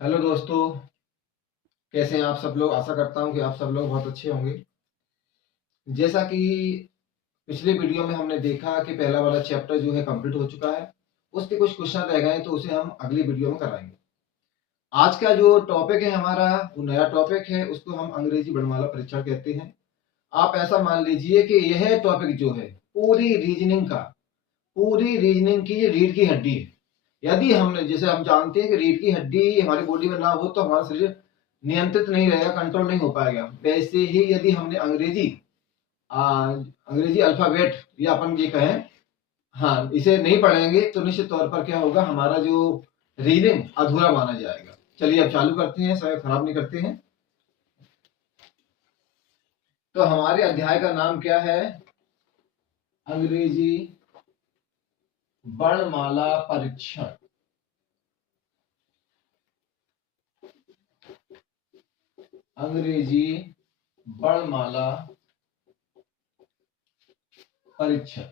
Hello दोस्तों, कैसे हैं आप सब लोग। आशा करता हूं कि आप सब लोग बहुत अच्छे होंगे। जैसा कि पिछले वीडियो में हमने देखा कि पहला वाला चैप्टर जो है कंप्लीट हो चुका है। उसके कुछ क्वेश्चन रह गए तो उसे हम अगली वीडियो में कराएंगे। आज का जो टॉपिक है हमारा, वो नया टॉपिक है, उसको हम अंग्रेजी वर्णमाला परीक्षण कहते हैं। आप ऐसा मान लीजिए कि यह टॉपिक जो है पूरी रीजनिंग की रीढ़ की हड्डी है। यदि हमने, जैसे हम जानते हैं कि रीढ़ की हड्डी हमारी बॉडी में ना हो तो हमारा शरीर नियंत्रित नहीं रहेगा, कंट्रोल नहीं हो पाएगा। वैसे ही यदि हमने अंग्रेजी अल्फाबेट या अपन ये कहें, हाँ, इसे नहीं पढ़ेंगे तो निश्चित तौर पर क्या होगा, हमारा जो रीडिंग अधूरा माना जाएगा। चलिए अब चालू करते हैं, समय खराब नहीं करते हैं। तो हमारे अध्याय का नाम क्या है? अंग्रेजी वर्णमाला परीक्षण। अंग्रेजी वर्णमाला परीक्षण।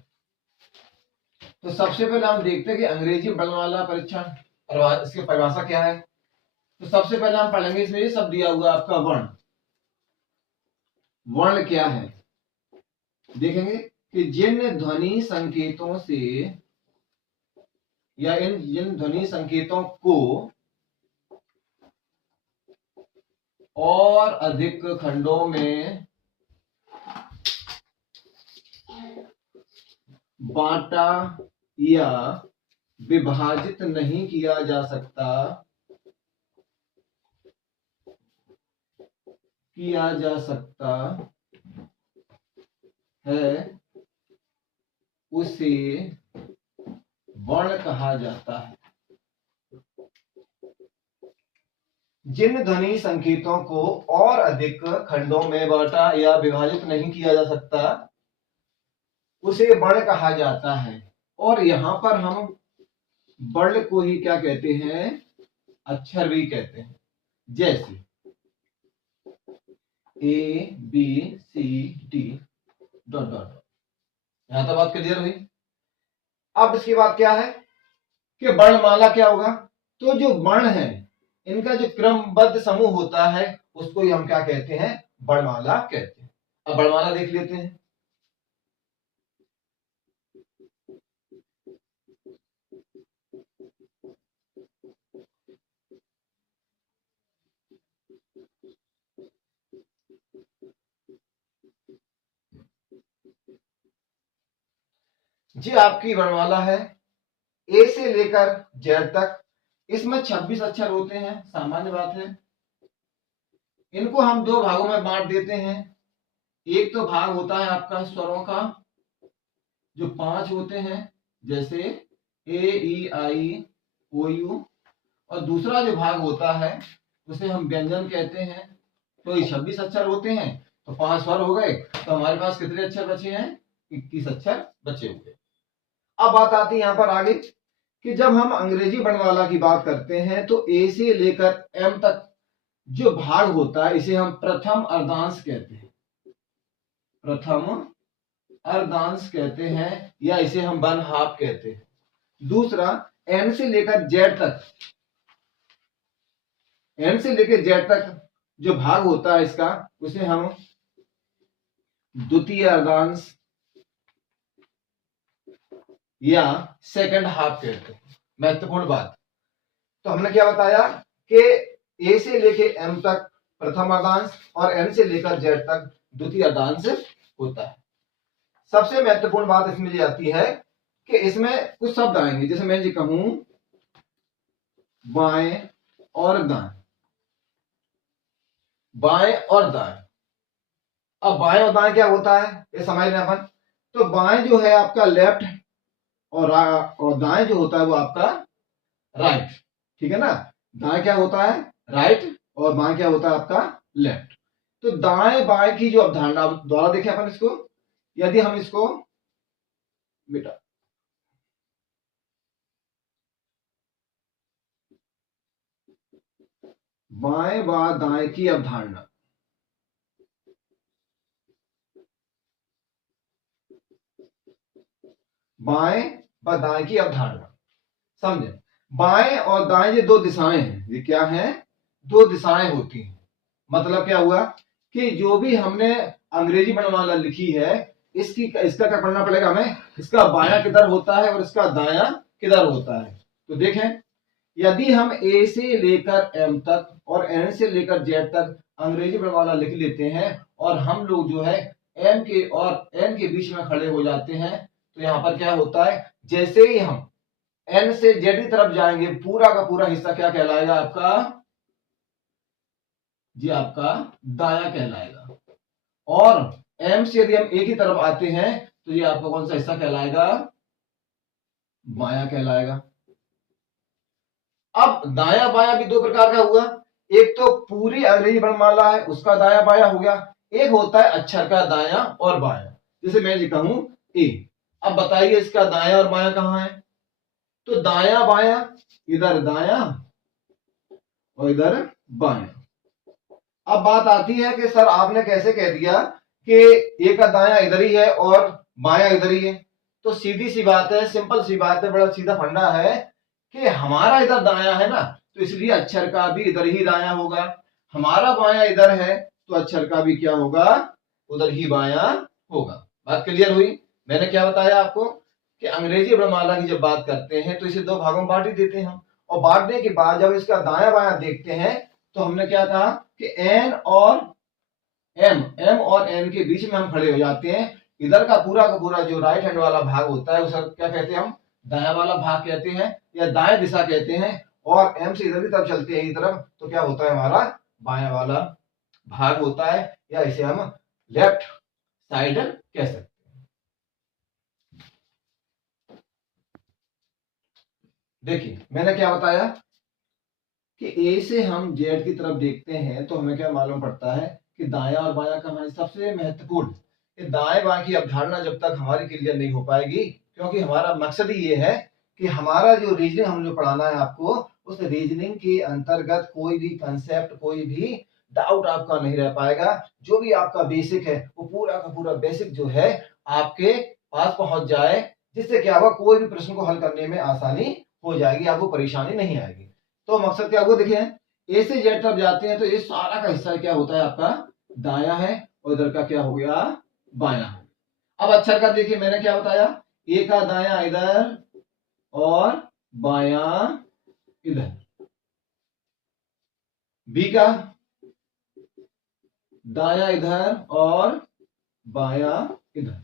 तो सबसे पहले हम देखते हैं कि अंग्रेजी वर्णमाला परीक्षण इसकी परिभाषा क्या है। तो सबसे पहले हम पढ़ेंगे, इसमें ये सब दिया हुआ आपका वर्ण। वर्ण क्या है देखेंगे कि जिन ध्वनि संकेतों से या जिन ध्वनि संकेतों को और अधिक खंडों में बांटा या विभाजित नहीं किया जा सकता है, उसे वर्ण कहा जाता है। जिन ध्वनि संकेतों को और अधिक खंडों में बांटा या विभाजित नहीं किया जा सकता उसे वर्ण कहा जाता है। और यहां पर हम वर्ण को ही क्या कहते हैं? अक्षर भी कहते हैं। जैसे A B C D dot dot. यहां तक बात क्लियर हुई। अब इसके बाद क्या है कि वर्णमाला क्या होगा? तो जो वर्ण है इनका जो क्रमबद्ध समूह होता है उसको ही हम क्या कहते हैं? वर्णमाला कहते हैं। अब वर्णमाला देख लेते हैं। जी आपकी वर्णमाला है ए से लेकर जेड तक। इसमें 26 अक्षर होते हैं, सामान्य बात है। इनको हम दो भागों में बांट देते हैं। एक तो भाग होता है आपका स्वरों का, जो 5 होते हैं, जैसे ए ई आई ओ यू। और दूसरा जो भाग होता है उसे हम व्यंजन कहते हैं। तो ये 26 अक्षर होते हैं, तो 5 स्वर हो गए, तो हमारे पास कितने अक्षर बचे हैं? 21 अक्षर बचे हुए। अब बात आती है यहां पर आगे कि जब हम अंग्रेजी वर्णमाला की बात करते हैं तो ए से लेकर एम तक जो भाग होता है इसे हम प्रथम अर्धांश कहते हैं। प्रथम अर्धांश कहते हैं या इसे हम वन हाफ कहते हैं। दूसरा एन से लेकर जेड तक, एन से लेकर जेड तक जो भाग होता है इसका, उसे हम द्वितीय अर्धांश या सेकंड हाफ कहते हैं। महत्वपूर्ण बात, तो हमने क्या बताया कि ए से लेके एम तक प्रथम अर्धांश और एन से लेकर जेड तक द्वितीय अर्धांश होता है। सबसे महत्वपूर्ण बात इसमें ये आती है कि इसमें कुछ शब्द आएंगे, जैसे मैं जी कहूं बाएं और दाएं, बाएं और दाएं। अब बाएं और दाएं क्या होता है ये समझ रहे हैं अपन। तो बाएं जो है आपका लेफ्ट और दाएं जो होता है वो आपका राइट। ठीक है ना? दाएं क्या होता है? राइट। और बाएं क्या होता है आपका? लेफ्ट। तो दाएं बाएं की जो अवधारणा द्वारा देखें अपन इसको, यदि हम इसको बेटा बाएं व दाएं की अवधारणा, बाएं व दाएं की अवधारणा समझे। बाएं और दाएं ये दो दिशाएं हैं, ये क्या हैं, दो दिशाएं होती हैं। मतलब क्या हुआ कि जो भी हमने अंग्रेजी वर्णमाला लिखी है इसका क्या पढ़ना पड़ेगा हमें, इसका बायां किधर होता है और इसका दायां किधर होता है। तो देखें, यदि हम ए से लेकर एम तक और एन से लेकर जेड तक अंग्रेजी वर्णमाला लिख लेते हैं और हम लोग जो है एम के और एन के बीच में खड़े हो जाते हैं, तो यहाँ पर क्या होता है, जैसे ही हम एन से जेड की तरफ जाएंगे पूरा का पूरा हिस्सा क्या कहलाएगा आपका, जी आपका दायां कहलाएगा। और एम से यदि हम ए की तरफ आते हैं तो ये आपका कौन सा हिस्सा कहलाएगा, बायां कहलाएगा। अब दाया बाया भी दो प्रकार का हुआ, एक तो पूरी अंग्रेजी वर्णमाला है उसका दाया बाया हो गया, एक होता है अक्षर का दाया और बाया। जैसे मैं लिखा हूं ए, अब बताइए इसका दाया और बाया कहां है, तो दाया बाया, इधर दाया और इधर बाया। अब बात आती है कि सर आपने कैसे कह दिया कि ए का दाया इधर ही है और बाया इधर ही है। तो सीधी सी बात है, सिंपल सी बात है, बड़ा सीधा फंडा है कि हमारा इधर दाया है ना, तो इसलिए अक्षर का भी इधर ही दाया होगा। हमारा बाया इधर है तो अक्षर का भी क्या होगा, उधर ही बाया होगा। बात क्लियर हुई। मैंने क्या बताया आपको कि अंग्रेजी वर्णमाला की जब बात करते हैं तो इसे दो भागों में बांट ही देते हैं, और बांटने के बाद जब इसका दाया बाया देखते हैं तो हमने क्या कहा कि एन और एम और एन के बीच में हम खड़े हो जाते हैं। इधर का पूरा जो राइट हैंड वाला भाग होता है उसे क्या कहते हैं, हम दाया वाला भाग कहते हैं या दाएं दिशा कहते हैं। और एम से इधर की तरफ चलते हैं तरफ तो क्या होता है, हमारा बाया वाला भाग होता है, या इसे हम लेफ्ट साइड कह सकते हैं। देखिए मैंने क्या बताया कि ए से हम जेड की तरफ देखते हैं तो हमें क्या मालूम पड़ता है कि दाया और बाया कहां है। सबसे महत्वपूर्ण कि दाएं बाएं की अवधारणा जब तक हमारी क्लियर नहीं हो पाएगी, क्योंकि हमारा मकसद ही ये है कि हमारा जो रीजनिंग हम जो पढ़ाना है आपको, उस रीजनिंग के अंतर्गत कोई भी कंसेप्ट, कोई भी डाउट आपका नहीं रह पाएगा। जो भी आपका बेसिक है वो पूरा का पूरा बेसिक जो है आपके पास पहुंच जाए, जिससे क्या होगा, कोई भी प्रश्न को हल करने में आसानी हो जाएगी, आपको परेशानी नहीं आएगी। तो मकसद क्या हुआ, देखिए ए से जेड तक जाते हैं तो ये सारा का हिस्सा क्या होता है, आपका दाया है, और इधर का क्या हो गया, बाया। अब अक्षर का देखिए मैंने क्या बताया, ए का दाया इधर और बाया इधर, बी का दाया इधर और बाया इधर।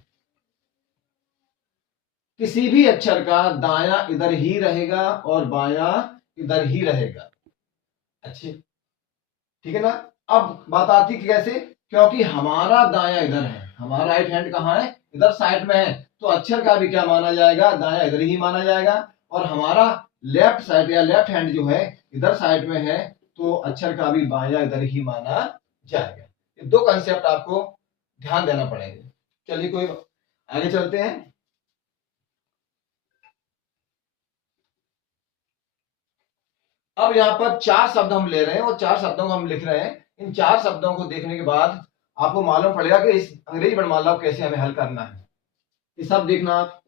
किसी भी अक्षर का दाया इधर ही रहेगा और बाया इधर ही रहेगा। अच्छे, ठीक है ना। अब बात आती कि कैसे, क्योंकि हमारा दाया इधर है, हमारा राइट हैंड कहां है, इधर साइड में है, तो अक्षर का भी क्या माना जाएगा, दाया इधर ही माना जाएगा। और हमारा लेफ्ट साइड या लेफ्ट हैंड जो है इधर साइड में है, तो अक्षर का भी बाया इधर ही माना जाएगा। ये दो कंसेप्ट आपको ध्यान देना पड़ेगा। चलिए कोई आगे चलते हैं। अब यहाँ पर चार शब्द हम ले रहे हैं और चार शब्दों को हम लिख रहे हैं। इन चार शब्दों को देखने के बाद आपको मालूम पड़ेगा कि इस अंग्रेजी वर्णमाला को कैसे हमें हल करना है। ये सब देखना आप,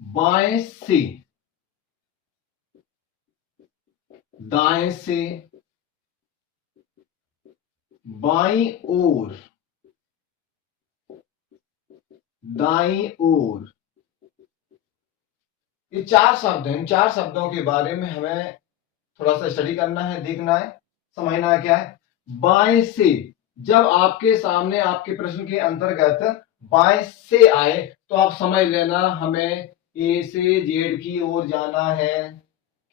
बाएं से, दाएं से, बाईं ओर, दाईं ओर, ये चार शब्द हैं। इन चार शब्दों के बारे में हमें थोड़ा सा स्टडी करना है, देखना है, समझना है क्या है। बाएं से, जब आपके सामने आपके प्रश्न के अंतर्गत बाएं से आए तो आप समझ लेना हमें ए से जेड की ओर जाना है।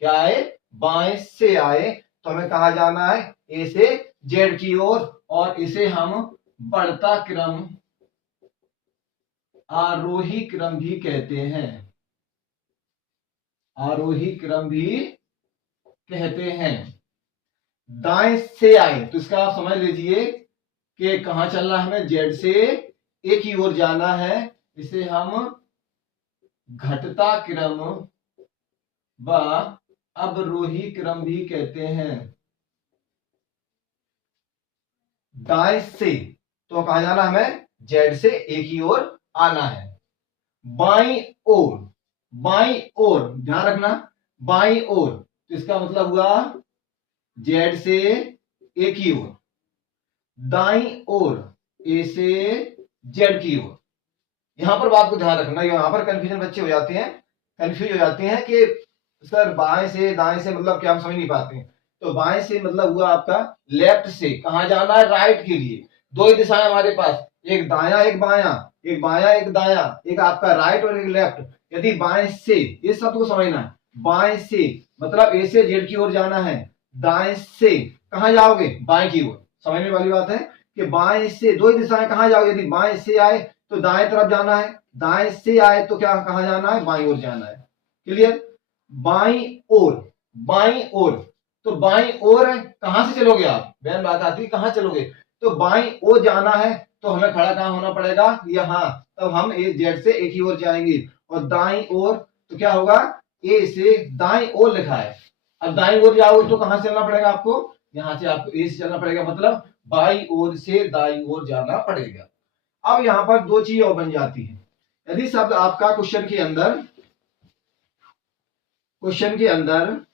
क्या है, बाएं से आए तो हमें कहा जाना है, ए से जेड की ओर। और इसे हम बढ़ता क्रम, आरोही क्रम भी कहते हैं, आरोही क्रम भी कहते हैं। दाएं से आए तो इसका आप समझ लीजिए कि कहां चलना है, हमें जेड से ए की ओर जाना है। इसे हम घटता क्रम व अवरोही क्रम भी कहते हैं। दाएं से तो कहां जाना, हमें जेड से ए की ओर आना है। बाईं ओर, बाई ओर, ध्यान रखना, बाई ओर, तो इसका मतलब हुआ जेड से ए की ओर, दाई ओर ए से जेड की ओर। यहां पर बात को ध्यान रखना, यहां पर कंफ्यूजन बच्चे हो जाते हैं, कंफ्यूज हो जाते हैं कि सर बाएं से दाएं से मतलब क्या, हम समझ नहीं पाते हैं। तो बाएं से मतलब हुआ आपका लेफ्ट से, कहां जाना है, राइट के लिए। दो ही दिशाएं हमारे पास, एक दाया एक बाया, एक बाया एक दाया, एक आपका राइट और एक लेफ्ट। यदि बाएं से, इस शब्द को समझना है, बाएं से मतलब ए से जेड की ओर जाना है, दाएं से कहां जाओगे, बाएं की ओर। समझने वाली बात है कि बाएं से दो ही दिशाएं, कहां जाओगे, यदि बाएं से आए तो दाएं तरफ जाना है, दाएं से आए तो क्या कहां जाना है, बाईं ओर जाना है। क्लियर, बाईं ओर, बाईं ओर, तो बाईं ओर है, कहां से चलोगे आप, बहन बात आती है कहां चलोगे, तो बाईं ओर जाना है, तो हमें खड़ा कहां होना पड़ेगा, यहां, तब हम ए जेड से ए की ओर जाएंगे। और दाईं ओर तो क्या होगा, ए से दाईं ओर लिखा है, अब दाईं ओर जाओगे तो कहां से चलना पड़ेगा आपको, यहां से आपको ए से चलना पड़ेगा, मतलब बाईं ओर से दाईं ओर जाना पड़ेगा। अब यहां पर दो चीजें और बन जाती हैं। यदि शब्द आपका क्वेश्चन के अंदर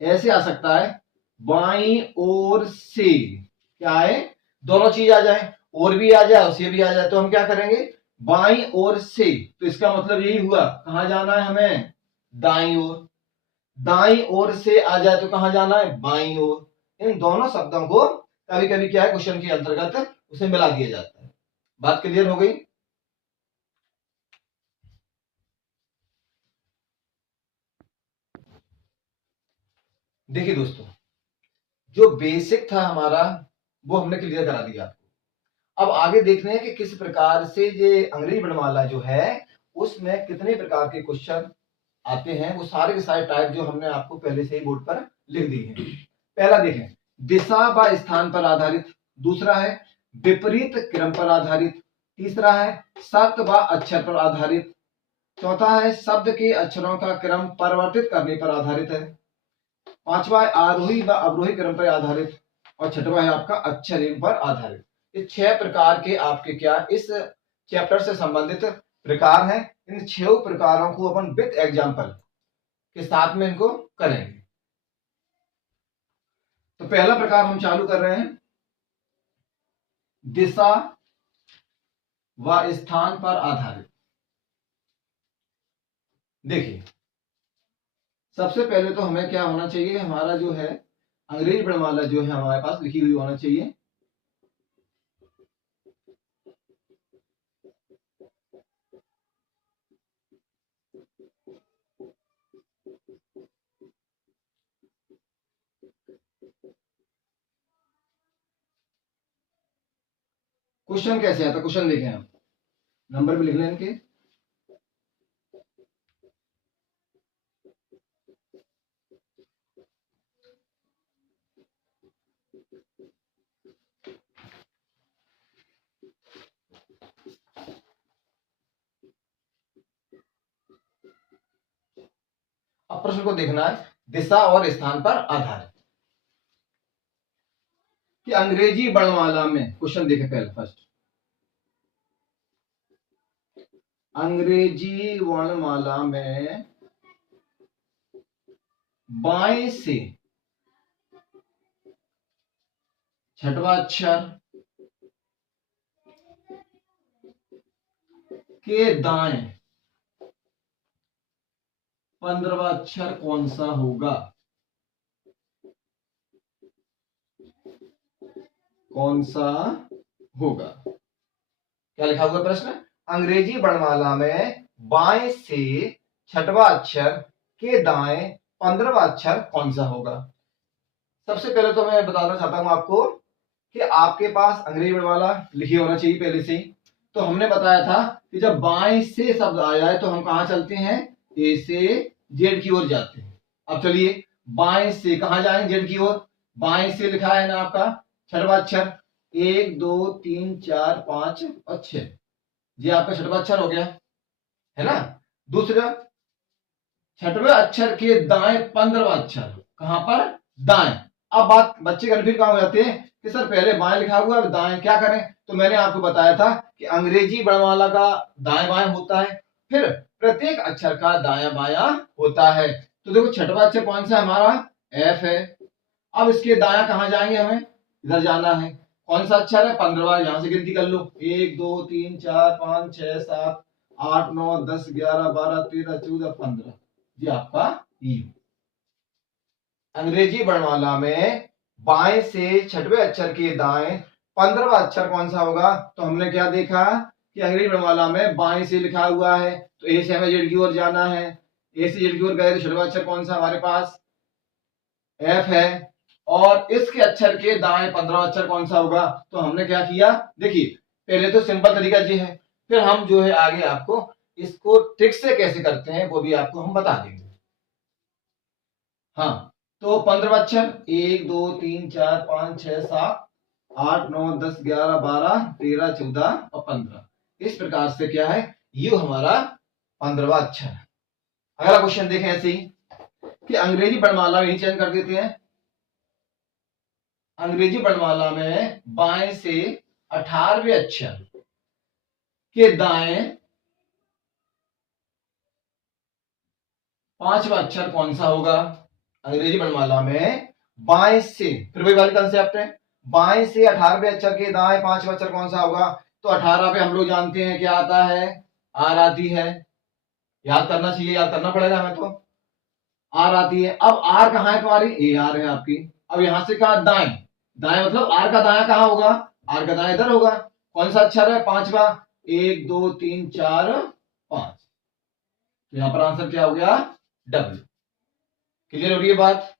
ऐसे आ सकता है, बाईं ओर से, क्या है, दोनों चीज आ जाए, और भी आ जाए और से भी आ जाए, तो हम क्या करेंगे, बाईं ओर से, तो इसका मतलब यही हुआ कहां जाना है हमें, दाईं ओर। दाईं ओर से आ जाए तो कहां जाना है, बाईं ओर। इन दोनों शब्दों को कभी कभी क्या है, क्वेश्चन के अंतर्गत उसे मिला दिया जाता है। बात क्लियर हो गई। देखिए दोस्तों, जो बेसिक था हमारा वो हमने क्लियर करा दिया आपको। अब आगे देखने हैं कि किस प्रकार से ये अंग्रेजी वर्णमाला जो है उसमें कितने प्रकार के क्वेश्चन आते हैं, वो सारे के सारे टाइप जो हमने आपको पहले से ही बोर्ड पर लिख दिए हैं। पहला देखें, दिशा व स्थान पर आधारित। दूसरा है विपरीत क्रम पर आधारित। तीसरा है शब्द व अक्षर पर आधारित। चौथा है शब्द के अक्षरों का क्रम परिवर्तित करने पर आधारित है। पांचवा है आरोही व अवरोही क्रम पर आधारित। और छठवा है आपका अक्षर एवं पर आधारित। ये 6 प्रकार के आपके क्या इस चैप्टर से संबंधित प्रकार हैं। इन 6 प्रकारों को अपन विद एग्जाम्पल के साथ में इनको करेंगे। तो पहला प्रकार हम चालू कर रहे हैं, दिशा व स्थान पर आधारित। देखिए, सबसे पहले तो हमें क्या होना चाहिए, हमारा जो है अंग्रेजी वर्णमाला जो है हमारे पास लिखी हुई होना चाहिए। क्वेश्चन कैसे आता, क्वेश्चन देखें आप, नंबर भी लिख लें इनके। अब प्रश्न को देखना है, दिशा और स्थान पर आधारित। कि अंग्रेजी वर्णमाला में, क्वेश्चन देखें पहले फर्स्ट, अंग्रेजी वर्णमाला में बाएं से छठवां अक्षर के दाएं 15वां अक्षर कौन सा होगा, कौन सा होगा। क्या लिखा हुआ प्रश्न, अंग्रेजी वर्णमाला में बाएं से छठवां अक्षर के दाएं 15वां अक्षर कौन सा होगा। सबसे पहले तो मैं बताना चाहता हूं आपको कि आपके पास अंग्रेजी वर्णमाला लिखी होना चाहिए पहले से ही। तो हमने बताया था कि जब बाएं से शब्द आ जाए तो हम कहां चलते हैं, ए से जेड की ओर जाते हैं। अब चलिए बाएं से कहां जाएं, जेड की ओर। बाएं से लिखा है ना आपका छठवां अक्षर, 1 2 3 4 5 और 6, ये आपका छठवां अक्षर हो गया, है ना। दूसरा, छठवें अक्षर के दाएं 15वां अक्षर, कहां पर, दाएं। अब बात बच्चे कन्फ्यूज कहां हो जाते हैं कि सर पहले बाएं लिखा हुआ है, दाएं क्या करें। तो मैंने आपको बताया था कि अंग्रेजी वर्णमाला का दाएं बाएं होता है, फिर प्रत्येक अक्षर का दायां बायां होता है। तो देखो छठवां अक्षर कौन सा हमारा, एफ है। अब इसके दायां कहां जाएंगे, हमें इधर जाना है। कौन सा अक्षर है, 15वां। यहां से गिनती कर लो, 1 2 3 4 5 6 7 8 9 10 11 12 13 14 15, ये आपका ई। अंग्रेजी वर्णमाला में बाएं से छठवें अक्षर के दाएं 15वां अक्षर कौन सा होगा। तो हमने क्या देखा कि अंग्रेजी वर्णमाला में बाएं से लिखा हुआ है, तो ए से हमें जेड की ओर जाना है। ए से जेड की ओर गए तो छठवां अक्षर कौन सा हमारे पास, एफ है। और इसके अक्षर के दाएं 15वां अक्षर कौन सा होगा। तो हमने क्या किया, देखिए पहले तो सिंपल तरीका ये है, फिर हम जो है आगे आपको इसको ट्रिक से कैसे करते हैं वो भी आपको हम बता देंगे। हाँ, तो 15वां अक्षर 1 2 3 4 5 6 7 8 9 10 11 12 13 14 और 15, इस प्रकार से क्या है, यू हमारा 15वां अक्षर है। अगला क्वेश्चन देखें ऐसे ही कि अंग्रेजी वर्णमाला में चयन कर देते हैं। अंग्रेजी वर्णमाला में बाएं से 18वें अक्षर के दाएं 5वां अक्षर कौन सा होगा। अंग्रेजी वर्णमाला में बाएं से, फिर वही वाली कंसेप्ट है, बाएं से 18वें अक्षर के दाएं 5वां अक्षर कौन सा होगा। तो 18 पे हम लोग जानते हैं क्या आता है, आर आती है। याद करना चाहिए, याद करना पड़ेगा हमें, तो आर आती है। अब आर कहाँ है तुम्हारी, ए आर है आपकी। अब यहां से कहा दाएं, दाएं मतलब आर का दाया कहाँ होगा, आर का दाया इधर होगा। कौन सा अक्षर है, 5वां। 1 2 3 4 5, तो यहां पर आंसर क्या हो गया, डब्ल्यू। क्लियर हो रही है बात।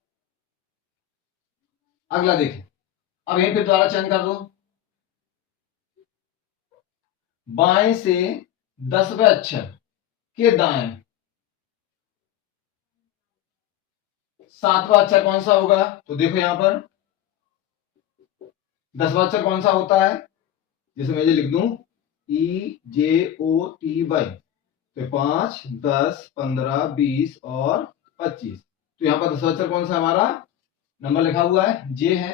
अगला देखें, अब यहीं पे दोबारा चयन कर दो। बाएं से 10वें अक्षर के दाएं 7वां अक्षर कौन सा होगा। तो देखो यहां पर 10वां अक्षर कौन सा होता है, जैसे मैं ये लिख दूं EJOTY, तो 5 10 15 20 और 25, तो यहां पर 10वां अक्षर कौन सा हमारा, नंबर लिखा हुआ है जे है।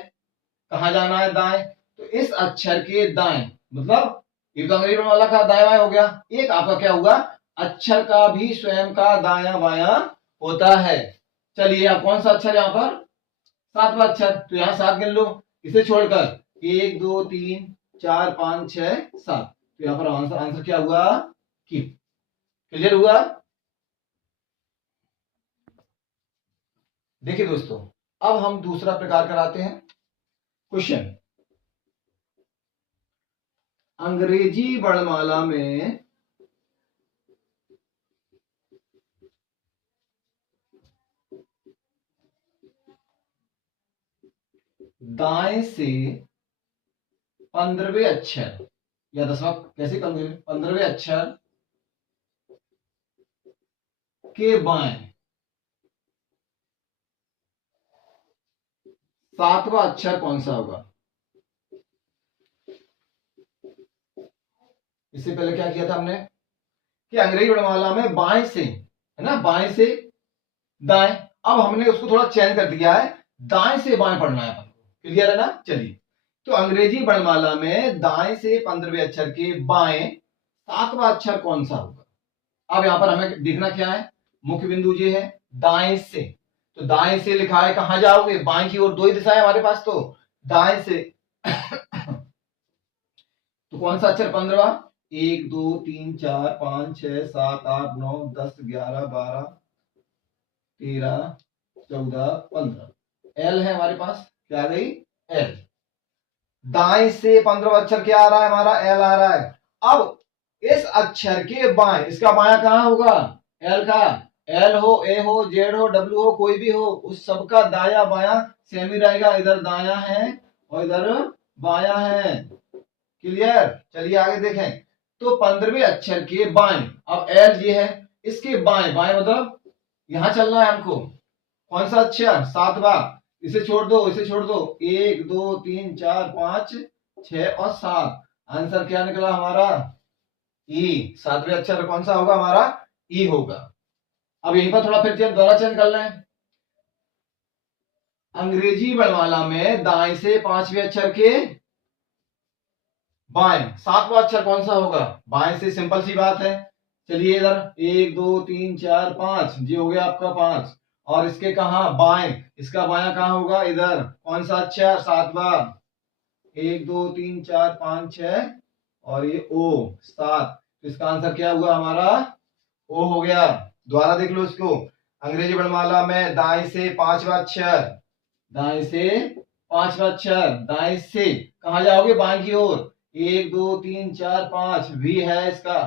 कहां जाना है, दाएं। तो इस अक्षर के दाएं मतलब ये तो अंग्रेजी वाला का दाएं बाएं हो गया, एक आपका क्या हुआ, अक्षर का भी स्वयं का दायां बायां होता है। चलिए अब कौन सा अक्षर यहाँ पर, 7वां अक्षर, तो यहाँ 7 गिन लो, इसे छोड़कर 1 2 3 4 5 6 7, तो यहाँ पर आंसर क्या हुआ, की। क्लियर हुआ। देखिए दोस्तों, अब हम दूसरा प्रकार कराते हैं क्वेश्चन। अंग्रेजी वर्णमाला में दाएं से 15वें अक्षर या 10वां, कैसे करूंगे, 15वें अक्षर के बाएं 7वां अक्षर कौन सा होगा। इससे पहले क्या किया था हमने कि अंग्रेजी वर्णमाला में बाएं से, है ना, बाएं से दाएं, अब हमने उसको थोड़ा चेंज कर दिया है, दाएं से बाएं पढ़ना है अपन को। क्लियर है ना। चलिए, तो अंग्रेजी वर्णमाला में दाएं से 15वें अक्षर के बाएं 7वां अक्षर कौन सा होगा। अब यहां पर हमें देखना क्या है, मुख्य बिंदु ये है दाएं से, तो दाएं से लिखा है, कहां जाओगे, बाएं की ओर, दो ही दिशाएं हमारे पास, तो दाएं से तो कौन सा अक्षर 15वां, 1 2 3 4 5 6 7 8 9 10 11 12 13 14 15, एल है हमारे पास, क्या आ गई, एल। दाएं से 15वां अक्षर क्या आ रहा है हमारा, एल आ रहा है। अब इस अक्षर के बाएं, इसका बायां कहां होगा, एल का, एल हो, ए हो, जेड हो, डब्ल्यू हो, कोई भी हो, उस सबका दाया बायां सेम ही रहेगा। इधर दाया है और इधर बायां है। क्लियर। चलिए आगे देखें, तो 15वें अक्षर के बाएं, अब एल ये है, इसके बाएं, बाएं मतलब यहां चलना है हमको, कौन सा अक्षर, 7वां, इसे छोड़ दो, इसे छोड़ दो, 1 2 3 4 5 6 और 7, आंसर क्या निकला हमारा, ई। 7वें अक्षर कौन सा होगा हमारा, ई होगा। अब यहीं पर थोड़ा फिर दोबारा चेंज कर लें। अंग्रेजी वर्णमाला में दाएं से 5वें अक्षर के बाएं 7वां अक्षर कौन सा होगा, बाएं से सिंपल सी बात है, चलिए इधर 1 2 3 4 5 जी हो गया आपका 5। और इसके कहा बाएं, इसका बायां कहाँ होगा, इधर। कौन सा अक्षर, 7वां। 1 2 3 4 5 6 और ये ओ 7। तो इसका आंसर क्या हुआ हमारा, ओ हो गया। दोबारा देख लो इसको। अंग्रेजी वर्णमाला में दाएं से 5वां अक्षर, दाएं से 5वां अक्षर, दाएं से कहा जाओगे, बाएं की ओर। 1 2 3 4 5 वी है इसका।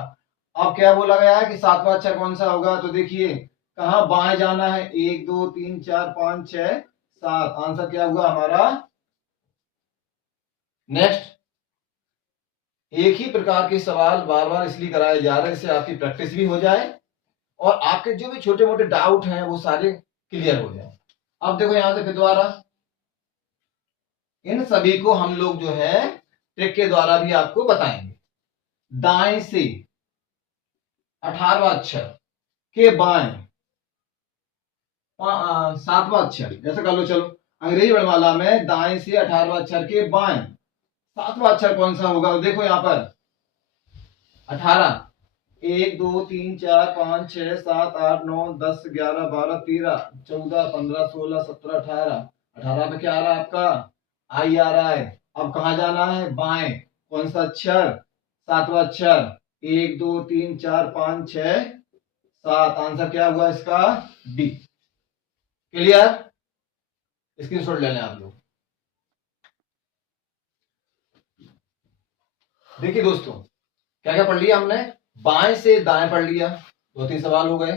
अब क्या बोला गया है कि 7वां अक्षर कौन सा होगा, तो देखिए कहा बाएं जाना है। 1 2 3 4 5 6 7, आंसर क्या हुआ हमारा। नेक्स्ट, एक ही प्रकार के सवाल बार बार इसलिए कराए जा रहे हैं जिससे आपकी प्रैक्टिस भी हो जाए और आपके जो भी छोटे मोटे डाउट हैं वो सारे क्लियर हो जाए। अब देखो यहां से फिर दोबारा इन सभी को हम लोग जो है ट्रिक के द्वारा भी आपको बताएंगे। दाएं से 18वां अक्षर के बाएं 7वां अक्षर, जैसे कर लो। चलो, अंग्रेजी वर्णमाला में दाएं से 18वां अक्षर के बाएं 7वां अक्षर कौन सा होगा, तो देखो यहां पर 18, 1 2 3 4 5 6 7 8 9 10 11 12 13 14 15 16 17 18। 18 पे क्या आ रहा है आपका, आई आ रहा है। अब कहा जाना है, बाएं। कौन सा अक्षर, 7वां अक्षर। 1 2 3 4 5 6 7, आंसर क्या हुआ इसका, डी। क्लियर, स्क्रीनशॉट ले लें आप लोग। देखिए दोस्तों, क्या क्या पढ़ लिया हमने, बाएं से दाएं पढ़ लिया, 2-3 सवाल हो गए।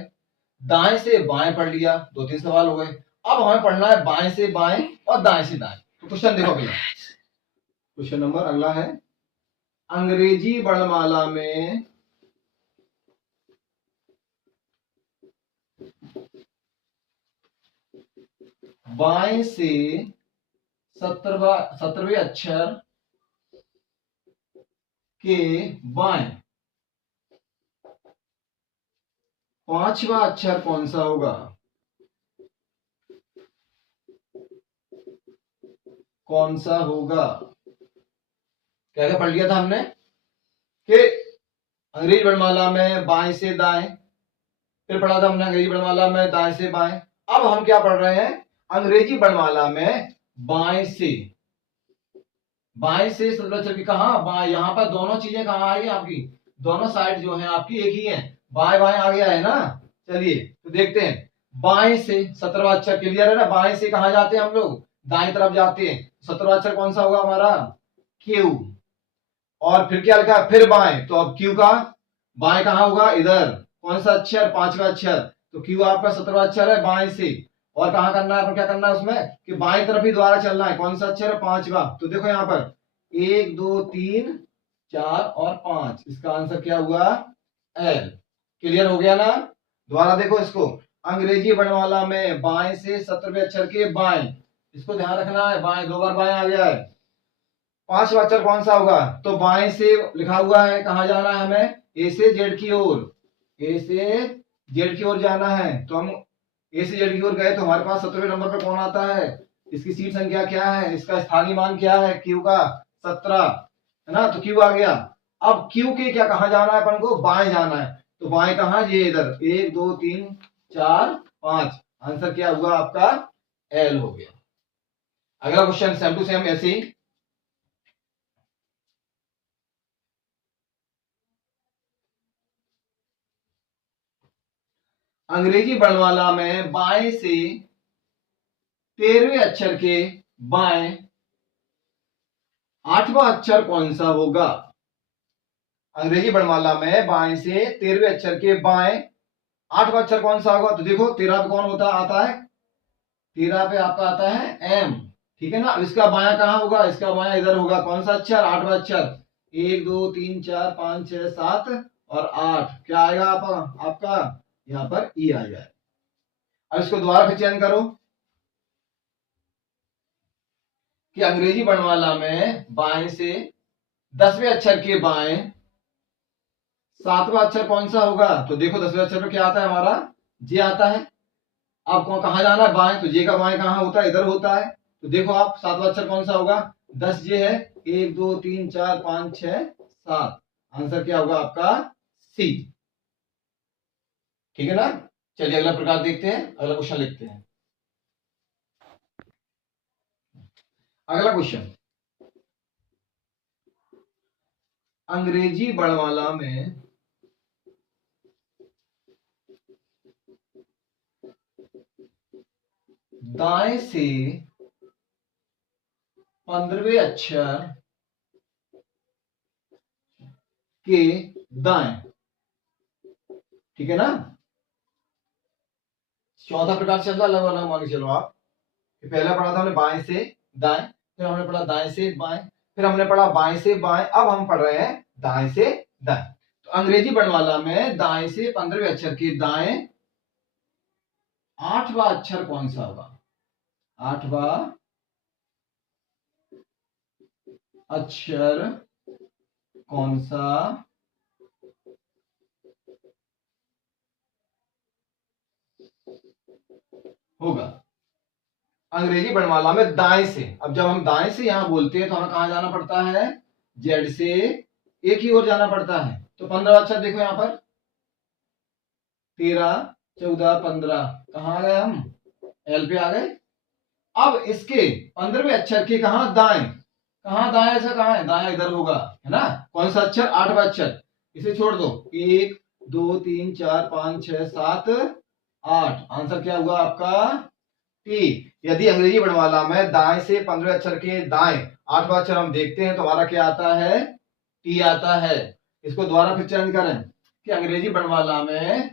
दाएं से बाएं पढ़ लिया, 2-3 सवाल हो गए। अब हमें पढ़ना है बाएं से बाएं और दाएं से दाएं। तो क्वेश्चन देखो भैया, क्वेश्चन नंबर अगला है, अंग्रेजी वर्णमाला में बाएं से 17वें अक्षर के बाएं 5वां अक्षर कौन सा होगा, कौन सा होगा। क्या क्या पढ़ लिया था हमने कि अंग्रेजी वर्णमाला में बाएं से दाएं, फिर पढ़ा था हमने अंग्रेजी वर्णमाला में दाएं से बाएं। अब हम क्या पढ़ रहे हैं, अंग्रेजी वर्णमाला में बाएं से, बाएं से 17 अक्षर की कहा, बाएं। यहां पर दोनों चीजें कहां आई आपकी, दोनों साइड जो है आपकी एक ही है, बाएं बाएं आ गया है ना। चलिए तो देखते हैं, बाएं से 17वां अक्षर, क्लियर है ना। बाएं से कहां जाते हैं हम लोग, दाएं तरफ जाते हैं। 17वां अक्षर कौन सा होगा हमारा, क्यू। और फिर क्या लिखा, फिर बाएं, तो अब क्यू का बाएं कहां होगा, इधर। कौन सा अक्षर, 5वां अक्षर। तो क्यू आपका 17वां अक्षर है बाएं से। और कहां करना है, क्या करना है उसमें कि बाएं तरफ ही द्वारा चलना है। कौन सा अक्षर है, 5वां। तो देखो यहां पर 1 2 3 4 और 5, इसका आंसर क्या हुआ, एल। क्लियर हो गया ना। दोबारा देखो इसको, अंग्रेजी वर्णमाला में बाएं से 17वें अक्षर के बाएं, इसको ध्यान रखना है, बाएं 2 बार बाएं आ गया है। 5वां अक्षर कौन सा होगा, तो बाएं से लिखा हुआ है, कहां जाना है हमें, ए से जेड की ओर, ए से जेड की ओर जाना है। तो हम ए से जेड की ओर गए तो हमारे पास 17वें नंबर पर कौन आता है, इसकी सीट संख्या क्या है, इसका स्थानीय मान क्या है, क्यू का 17 है ना। तो क्यू आ गया। अब क्यू के क्या कहा जाना है अपन को, बाएं जाना है। तो बाएं कहां, ये इधर 1 2 3 4 5, आंसर क्या हुआ आपका, एल हो गया। अगला क्वेश्चन सेम टू सेम ऐसे ही, अंग्रेजी वर्णमाला में बाएं से 13वें अक्षर के बाएं 8वां अक्षर कौन सा होगा। अंग्रेजी वर्णमाला में बाएं से 13वें अक्षर के बाएं 8वां अक्षर कौन सा होगा। तो देखो 13 पे कौन होता आता है, 13 पे आपका आता है एम, ठीक है ना। इसका बायां कहां होगा, इसका बायां इधर होगा। कौन सा अक्षर, 8वां अक्षर। 1 2 3 4 5 6 7 और 8, क्या आएगा आपका यहां पर ई आ जाए। अब इसको दोबारा फिर चयन करो कि अंग्रेजी वर्णमाला में बाएं से 10वें अक्षर के बाएं 7वां अक्षर कौन सा होगा। तो देखो 10वें अक्षर पे क्या आता है हमारा, जे आता है। अब कहां जाना है, बाएं। तो जे का बाएं कहां होता है, इधर होता है। तो देखो आप 7वां अक्षर कौन सा होगा, 10 जे है। 1 2 3 4 5 6 7, आंसर क्या होगा आपका सी। ठीक है ना। चलिए अगला प्रकार देखते हैं, अगला क्वेश्चन लिखते हैं। अगला क्वेश्चन, अंग्रेजी वर्णमाला में दाएं से 15वें अक्षर के दाएं, ठीक है ना। चौथा प्रकार चल रहा अलग अलग, मान के चलो आप। पहला पढ़ा था हमने बाएं से दाएं, फिर हमने पढ़ा दाएं से बाएं, फिर हमने पढ़ा बाएं से बाएं, अब हम पढ़ रहे हैं दाएं से दाएं। तो अंग्रेजी वर्णमाला में दाएं से 15वें अक्षर के दाएं 8वां अक्षर कौन सा होगा? 8वां अक्षर कौन सा होगा अंग्रेजी वर्णमाला में दाएं से? अब जब हम दाएं से यहां बोलते हैं तो हमें कहां जाना पड़ता है? जेड से एक ही ओर जाना पड़ता है। तो 15वां अक्षर देखो यहां पर, 13, 14, 15, कहां आ गए हम? एल पे आ गए। अब इसके 15वें अक्षर के कहां दाएं? कहां दाएं? ऐसा कहां है? दाएं इधर होगा, है ना। कौन सा अक्षर? 8वां अक्षर। इसे छोड़ दो। 1, 2, 3, 4, 5, 6, 7, 8। आंसर क्या हुआ आपका? टी। यदि अंग्रेजी वर्णमाला में दाएं से 15वें अक्षर के दाएं 8वां अक्षर हम देखते हैं तो हमारा क्या आता है? टी आता है। इसको दोबारा फिर चयन करें कि अंग्रेजी वर्णमाला में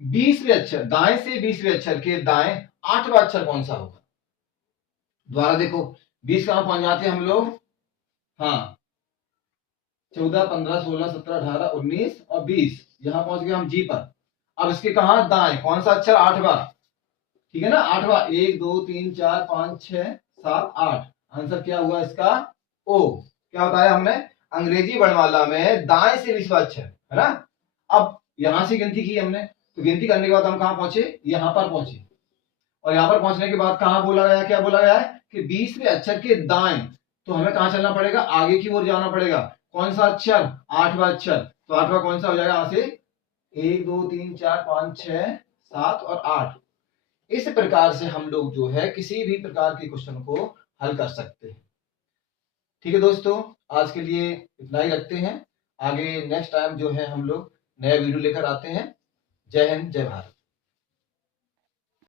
20वें अक्षर, दाएं से 20वें अक्षर के दाएं 8वां अक्षर कौन सा होगा? दोबारा देखो, 20 कहां पहुंच जाते हैं हम लोग? हाँ, 14, 15, 16, 17, 18, 19 और 20, यहां पहुंच गए हम जी पर। अब इसके कहा दाएं? कौन सा अक्षर? 8वां, ठीक है ना। 8वां, 1, 2, 3, 4, 5, 6, 7, 8। आंसर क्या हुआ इसका? ओ। क्या बताया हमने? अंग्रेजी वर्णमाला में दाएं से 20वां अक्षर, है ना। अब यहां से गिनती की हमने, तो गिनती करने के बाद हम कहां पहुंचे? यहां पर पहुंचे। और यहां पर पहुंचने के बाद कहां बोला गया? क्या बोला गया है कि 20वें अक्षर के दाएं, तो हमें कहां चलना पड़ेगा? आगे की ओर जाना पड़ेगा। कौन सा अक्षर? 8वां अक्षर। तो 8वां कौन सा हो जाएगा? यहां से 1, 2, 3, 4, 5, 6, 7 और 8। इस प्रकार से हम लोग जो है किसी भी प्रकार के क्वेश्चन को हल कर सकते हैं। ठीक है दोस्तों, आज के लिए इतना ही रखते हैं। आगे नेक्स्ट टाइम जो है हम लोग नया वीडियो लेकर आते हैं। जय हिंद, जय भारत।